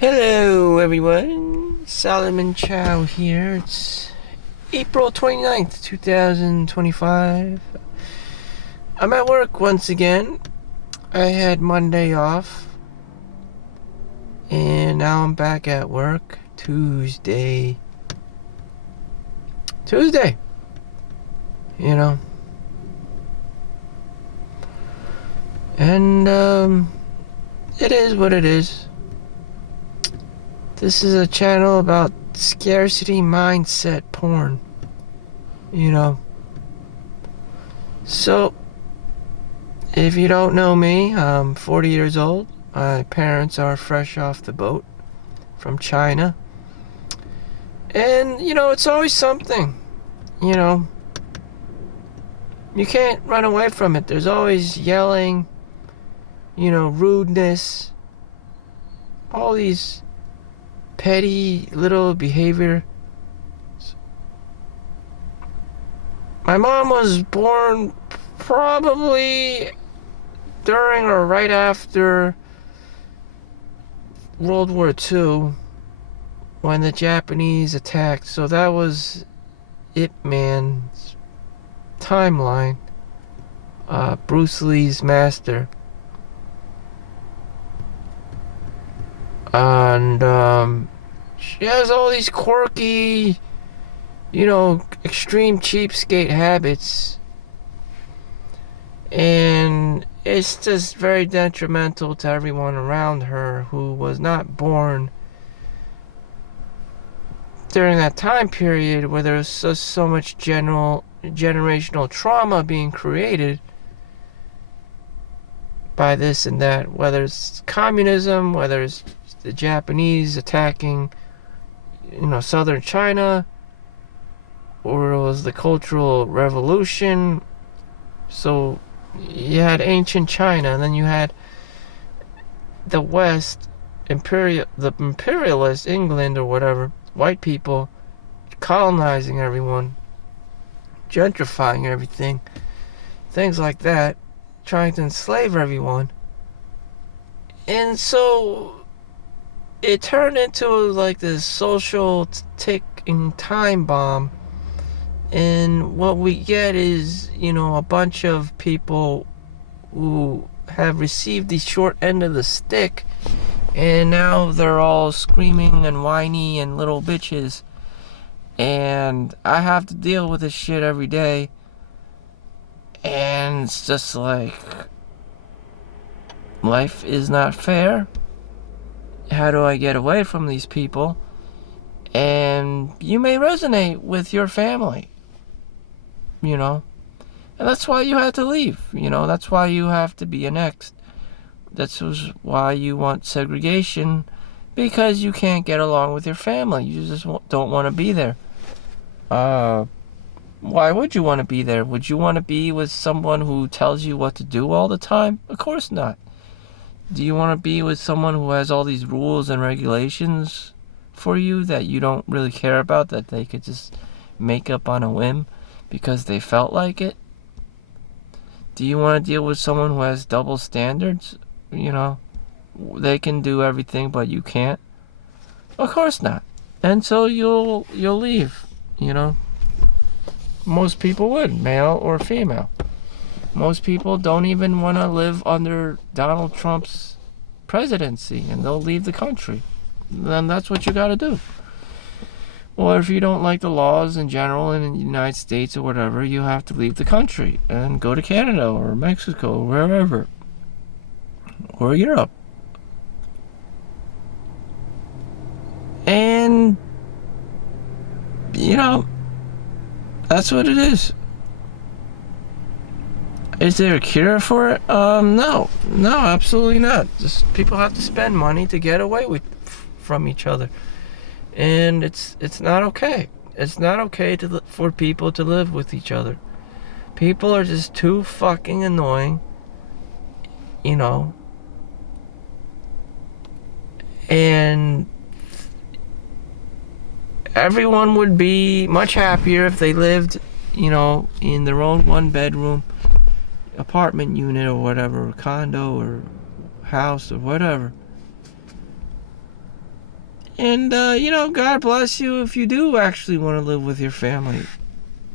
Hello everyone, Solomon Chau here. It's April 29th, 2025. I'm at work once again. I had Monday off, and now I'm back at work Tuesday, you know. And it is what it is. This is a channel about scarcity mindset porn, you know. So, if you don't know me, I'm 40 years old. My parents are fresh off the boat from China. And, it's always something, you know. You can't run away from it. There's always yelling, rudeness, all these petty little behavior. My mom was born probably during or right after World War II when the Japanese attacked. So that was Ip Man's timeline. Bruce Lee's master. And she has all these quirky, extreme cheapskate habits. And it's just very detrimental to everyone around her who was not born during that time period where there was so much generational trauma being created by this and that, whether it's communism, whether it's the Japanese attacking, southern China, or it was the Cultural Revolution. So you had ancient China, and then you had the West, the imperialist England or whatever, white people colonizing everyone, gentrifying everything, things like that, trying to enslave everyone. And so it turned into like this social ticking time bomb. And what we get is, a bunch of people who have received the short end of the stick, and now they're all screaming and whiny and little bitches. And I have to deal with this shit every day. And it's just like, life is not fair. How do I get away from these people? And you may resonate with your family, and that's why you had to leave. That's why you have to be annexed. That's why you want segregation, because you can't get along with your family. You just don't want to be there. Why would you want to be there? Would you want to be with someone who tells you what to do all the time? Of course not. Do you want to be with someone who has all these rules and regulations for you that you don't really care about, that they could just make up on a whim because they felt like it? Do you want to deal with someone who has double standards? They can do everything but you can't? Of course not. And so you'll leave, Most people would, male or female. Most people don't even want to live under Donald Trump's presidency, and they'll leave the country. Then that's what you got to do. Or if you don't like the laws in general in the United States or whatever, you have to leave the country and go to Canada or Mexico or wherever. Or Europe. And, that's what it is. Is there a cure for it? No, absolutely not. Just people have to spend money to get away from each other, and it's not okay. It's not okay for people to live with each other. People are just too fucking annoying, and everyone would be much happier if they lived, in their own one-bedroom apartment unit or whatever, or condo or house or whatever. And, God bless you if you do actually want to live with your family.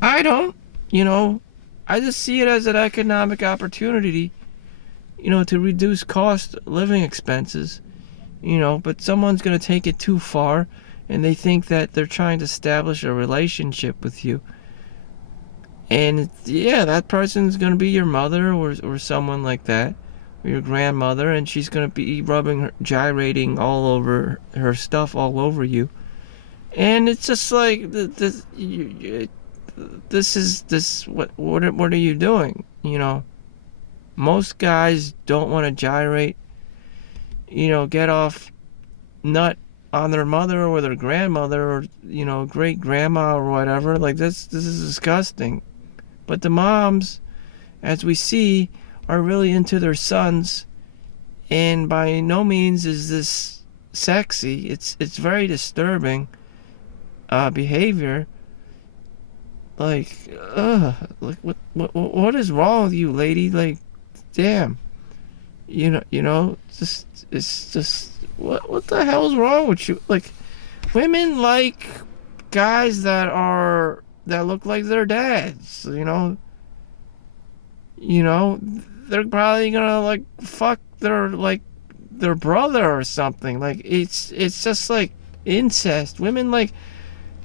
I don't, you know, I just see it as an economic opportunity, to reduce cost living expenses, but someone's going to take it too far and they think that they're trying to establish a relationship with you. And yeah, that person's going to be your mother or someone like that, or your grandmother, and she's going to be gyrating all over her stuff all over you. And it's just like what are you doing? Most guys don't want to gyrate, get off nut on their mother or their grandmother or great grandma or whatever. Like this is disgusting. But the moms, as we see, are really into their sons, and by no means is this sexy. It's very disturbing behavior. Like, like what is wrong with you, lady? Like, damn, it's just what the hell is wrong with you? Like, women like guys that look like their dads. They're probably gonna like fuck their brother or something. Like it's just like incest. Women like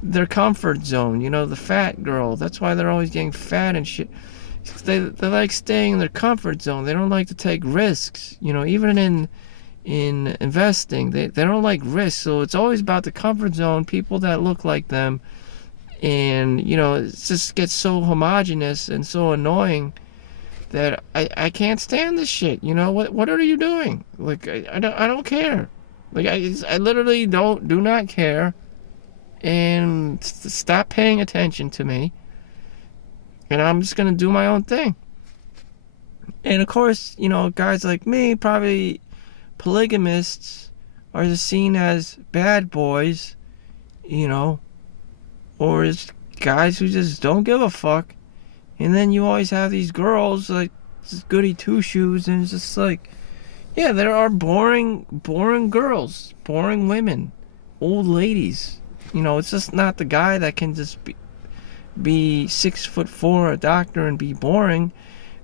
their comfort zone, the fat girl. That's why they're always getting fat and shit. They like staying in their comfort zone. They don't like to take risks, even in investing. They don't like risks, so it's always about the comfort zone, people that look like them. And it just gets so homogenous and so annoying that I can't stand this shit. What are you doing? Like I don't care. Like I literally do not care. And stop paying attention to me, and I'm just gonna do my own thing. And of course, guys like me, probably polygamists, are just seen as bad boys, or as guys who just don't give a fuck. And then you always have these girls like just goody two shoes, and it's just like, yeah, there are boring girls, boring women, old ladies. It's just not the guy that can just be 6'4", a doctor, and be boring.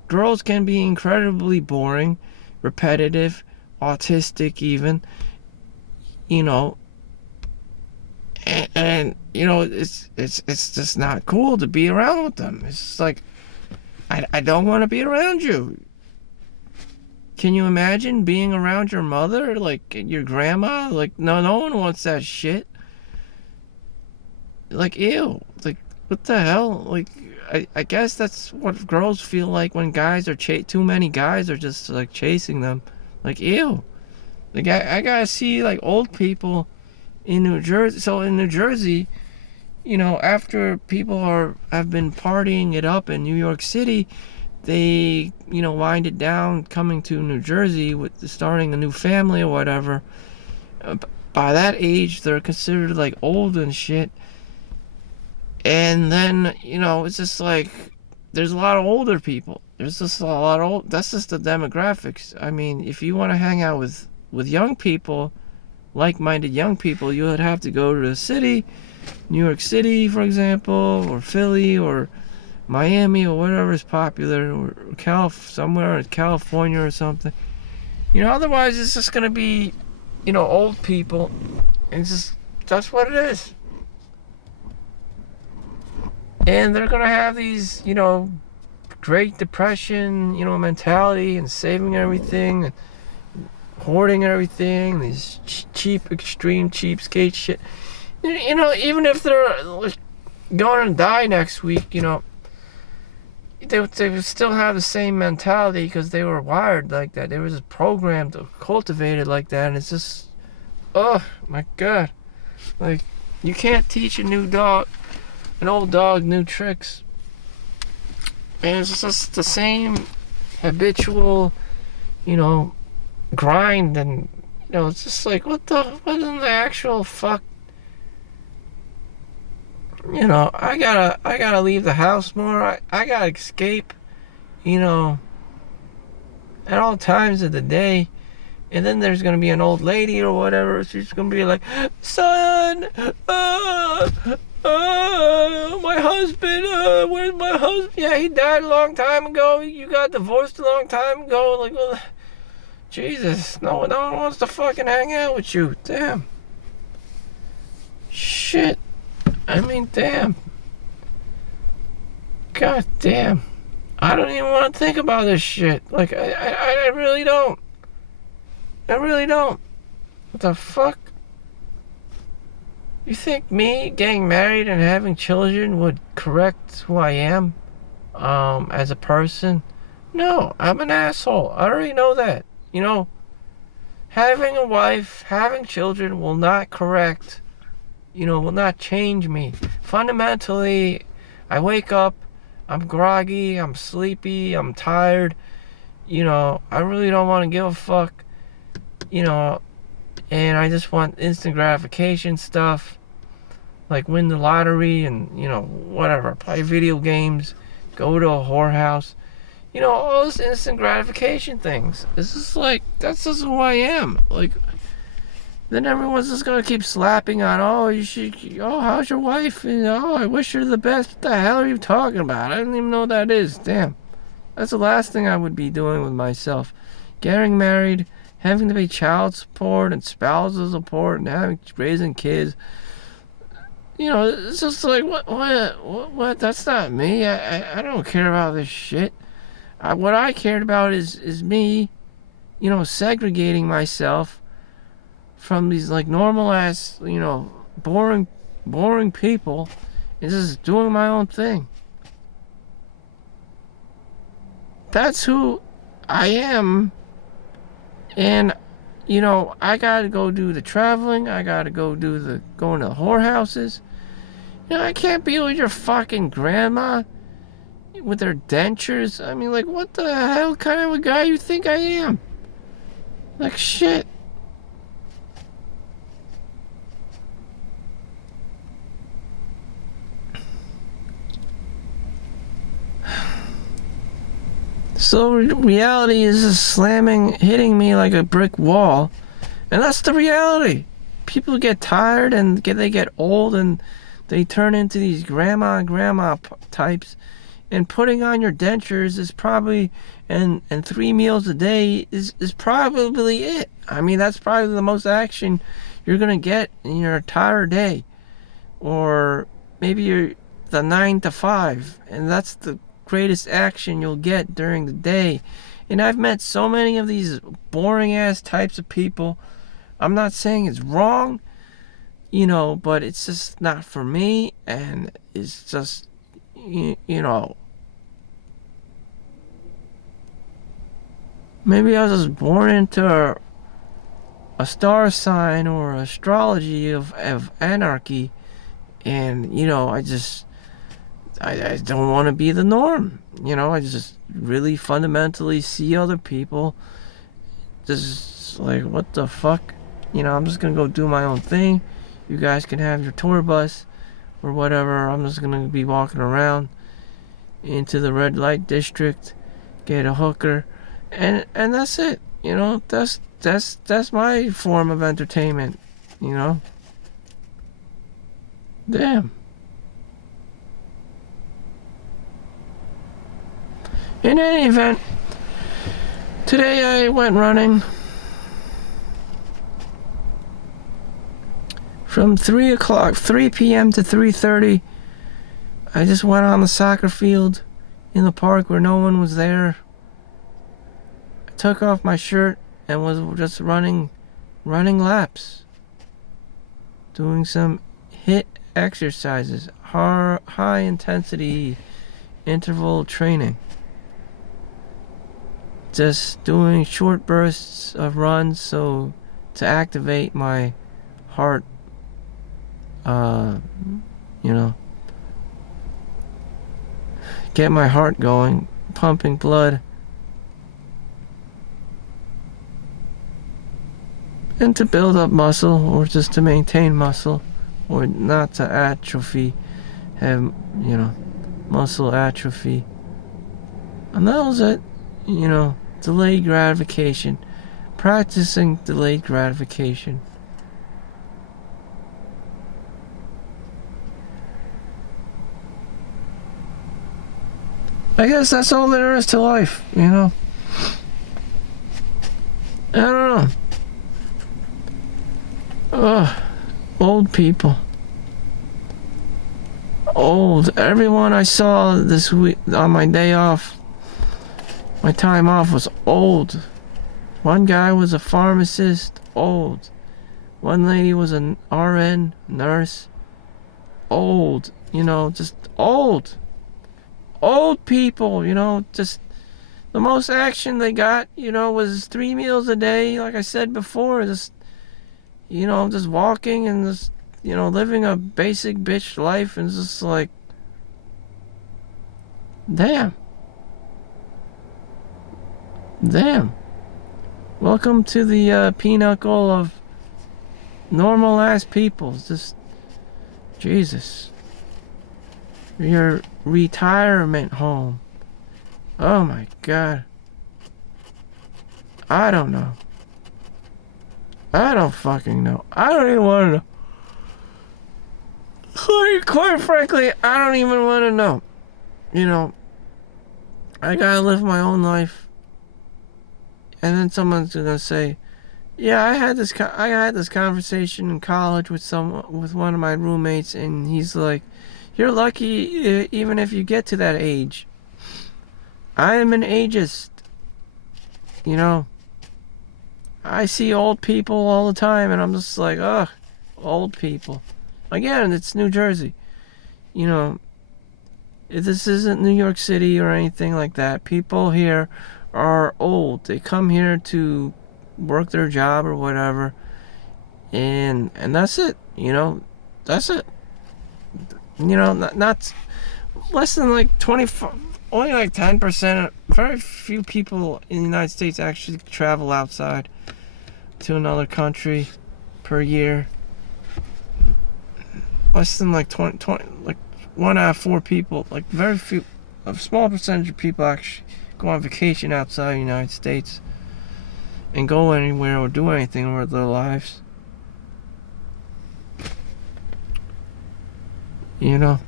Girls can be incredibly boring, repetitive, autistic even. And it's just not cool to be around with them. It's just like I don't want to be around you. Can you imagine being around your mother, like your grandma? Like no one wants that shit. Like, ew. Like, what the hell? Like, I guess that's what girls feel like when guys are too many guys are just like chasing them. Like, ew. Like, I gotta see like old people in New Jersey. So in New Jersey, after people have been partying it up in New York City, they wind it down, coming to New Jersey with starting a new family or whatever. By that age, they're considered like old and shit. And then, it's just like, there's a lot of older people. There's just a lot of that's just the demographics. I mean, if you want to hang out with young people, like-minded young people, you would have to go to the city, New York City, for example, or Philly, or Miami, or whatever is popular, or somewhere in California or something. Otherwise it's just going to be, old people. And that's what it is. And they're going to have these, Great Depression, mentality, and saving everything, and hoarding everything, these cheap, extreme cheapskate shit. Even if they're going to die next week, they would still have the same mentality because they were wired like that. They were just programmed, cultivated like that, and it's just, oh my God. Like, you can't teach an old dog new tricks. And it's just the same habitual, grind, and it's just like, what in the actual fuck? I gotta leave the house more. I gotta escape, at all times of the day. And then there's gonna be an old lady or whatever. She's gonna be like, son, my husband, where's my husband? Yeah, he died a long time ago. You got divorced a long time ago. Like, well, Jesus, no one wants to fucking hang out with you. Damn. Shit. I mean, damn. God damn. I don't even want to think about this shit. Like, I really don't. I really don't. What the fuck? You think me getting married and having children would correct who I am, as a person? No, I'm an asshole. I already know that. You know, having a wife, having children will not correct, will not change me. Fundamentally, I wake up, I'm groggy, I'm sleepy, I'm tired. I really don't want to give a fuck, and I just want instant gratification stuff, like win the lottery and, whatever, play video games, go to a whorehouse, all this instant gratification things. It's just like, that's just who I am. Like, then everyone's just gonna keep slapping on, how's your wife? And, I wish her the best. What the hell are you talking about? I don't even know what that is. Damn. That's the last thing I would be doing with myself. Getting married, having to pay child support and spousal support and raising kids. It's just like, what? That's not me. I don't care about this shit. What I cared about is me, segregating myself from these, like, normal ass, boring people, and just doing my own thing. That's who I am. And, I gotta go do the traveling. I gotta go do going to the whorehouses. I can't be with your fucking grandma with their dentures. I mean, like, what the hell kind of a guy you think I am? Like, shit. So reality is just hitting me like a brick wall. And that's the reality. People get tired and they get old and they turn into these grandma types. And putting on your dentures is probably, and 3 meals a day is probably it. I mean, that's probably the most action you're going to get in your entire day. Or maybe you're the 9 to 5. And that's the greatest action you'll get during the day. And I've met so many of these boring ass types of people. I'm not saying it's wrong, but it's just not for me. And it's just, maybe I was just born into a star sign or astrology of anarchy. And, I don't want to be the norm. I just really fundamentally see other people just like, what the fuck? I'm just going to go do my own thing. You guys can have your tour bus or whatever. I'm just going to be walking around into the red light district, get a hooker, and that's it. That's my form of entertainment. Damn. In any event, today I went running from 3 p.m. to 3:30. I just went on the soccer field in the park where no one was there. I took off my shirt and was just running laps, doing some HIIT exercises, high intensity interval training. Just doing short bursts of runs to activate my heart, get my heart going, pumping blood, and to build up muscle, or just to maintain muscle, or not to atrophy, have, muscle atrophy. And that was it, delayed gratification. practicing delayed gratification. I guess that's all there is to life, you know? I don't know. Ugh, old people. Old. Everyone I saw this week on my day off, my time off, was old. One guy was a pharmacist, old. One lady was an RN, nurse, old. You know, just old. Old people, you know, just the most action they got, you know, was 3 meals a day, like I said before, just, you know, just walking and just, you know, living a basic bitch life, and just like, damn. Welcome to the pinnacle of normal ass people. Just, Jesus. Your retirement home. Oh my God. I don't know. I don't fucking know. I don't even want to know. Quite frankly, I don't even want to know. You know, I gotta live my own life. And then someone's gonna say, yeah, I had this conversation in college with one of my roommates, and he's like, you're lucky even if you get to that age. I am an ageist. You know, I see old people all the time, and I'm just like, ugh, old people. Again, it's New Jersey. You know, this isn't New York City or anything like that. People here are old. They come here to work their job or whatever, and that's it. You know, that's it. You know, not less than like 25, only like 10%. Very few people in the United States actually travel outside to another country per year. Less than like 20, like 1 out of 4 people, like very few, a small percentage of people actually go on vacation outside the United States and go anywhere or do anything with their lives. You know,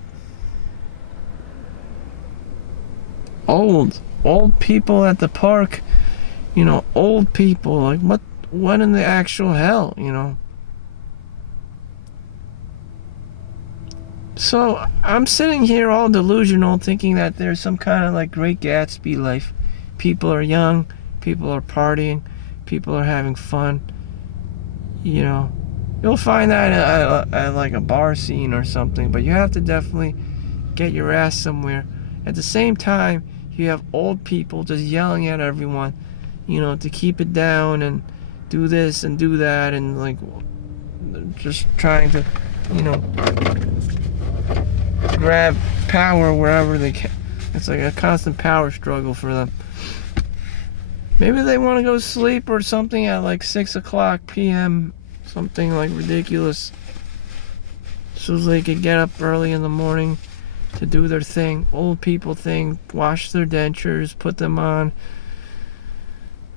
old people at the park. You know, old people, like what in the actual hell, you know? So I'm sitting here all delusional, thinking that there's some kind of like Great Gatsby life. People are young, people are partying, people are having fun. You know, you'll find that at like a bar scene or something, but you have to definitely get your ass somewhere. At the same time, you have old people just yelling at everyone, you know, to keep it down and do this and do that, and like just trying to, you know, grab power wherever they can. It's like a constant power struggle for them. Maybe they want to go sleep or something at like 6 o'clock p.m. Something like ridiculous, so they could get up early in the morning to do their thing. Old people thing. Wash their dentures, put them on.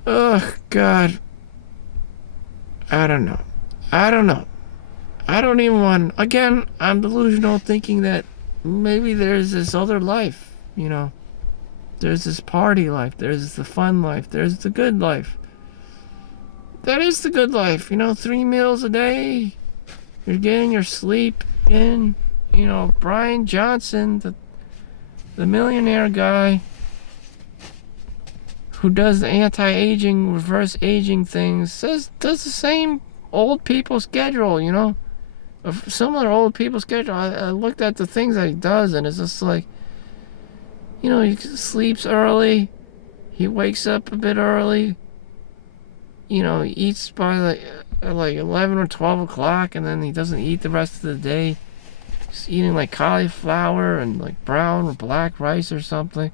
Ugh, God. I don't know. I don't even want... Again, I'm delusional, thinking that maybe there's this other life, you know. There's this party life. There's the fun life. There's the good life. That is the good life, you know. 3 meals a day. You're getting your sleep in. You know, Brian Johnson, the millionaire guy who does the anti-aging, reverse aging things, does the same old people schedule, you know. A similar old people schedule. I looked at the things that he does, and it's just like, you know, he sleeps early, he wakes up a bit early, you know, he eats by like 11 or 12 o'clock, and then he doesn't eat the rest of the day. He's eating like cauliflower and like brown or black rice or something,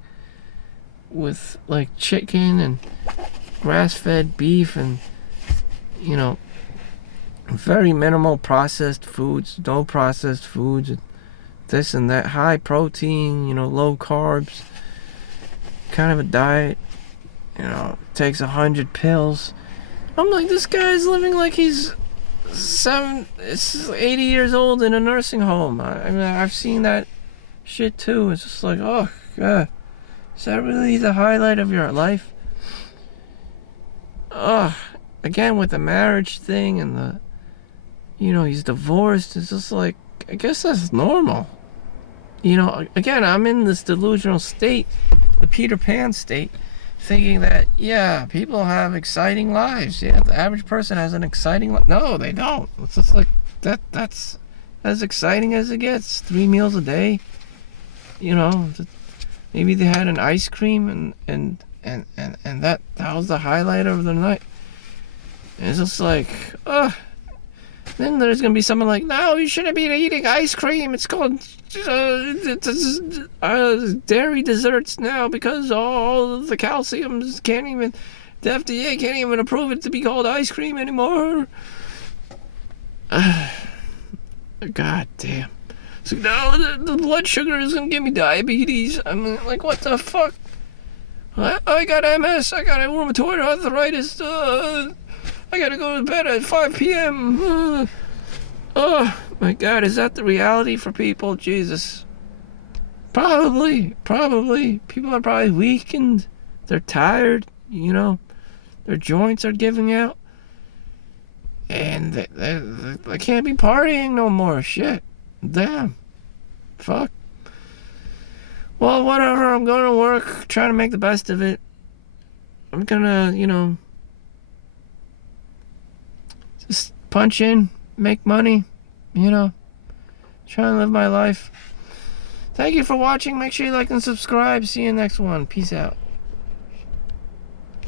with like chicken and grass-fed beef, and, you know, very minimal processed foods, no processed foods, and this and that, high protein, you know, low carbs, kind of a diet. You know, takes 100 pills I'm like, this guy's living like he's 80 years old in a nursing home. I mean, I've seen that shit too. It's just like, oh god, is that really the highlight of your life? Again with the marriage thing and the, he's divorced. It's just like, I guess that's normal. Again, I'm in this delusional state, the Peter Pan state, thinking that, yeah, people have exciting lives. Yeah, the average person has an exciting life. No, they don't. It's just like, that's as exciting as it gets. 3 meals a day. Maybe they had an ice cream and that was the highlight of the night. And it's just like, then there's gonna be someone like, no, you shouldn't be eating ice cream. It's called dairy desserts now because all the calciums can't even, the FDA can't even approve it to be called ice cream anymore. God damn. So now the blood sugar is gonna give me diabetes. I'm like, what the fuck? I got MS. I got rheumatoid arthritis. I gotta go to bed at 5 p.m. Oh my god, is that the reality for people? Jesus. Probably. People are probably weakened. They're tired, Their joints are giving out. And they can't be partying no more. Shit. Damn. Fuck. Well, whatever. I'm going to work, trying to make the best of it. I'm gonna, just punch in, make money, try and live my life. Thank you for watching. Make sure you like and subscribe. See you next one. Peace out.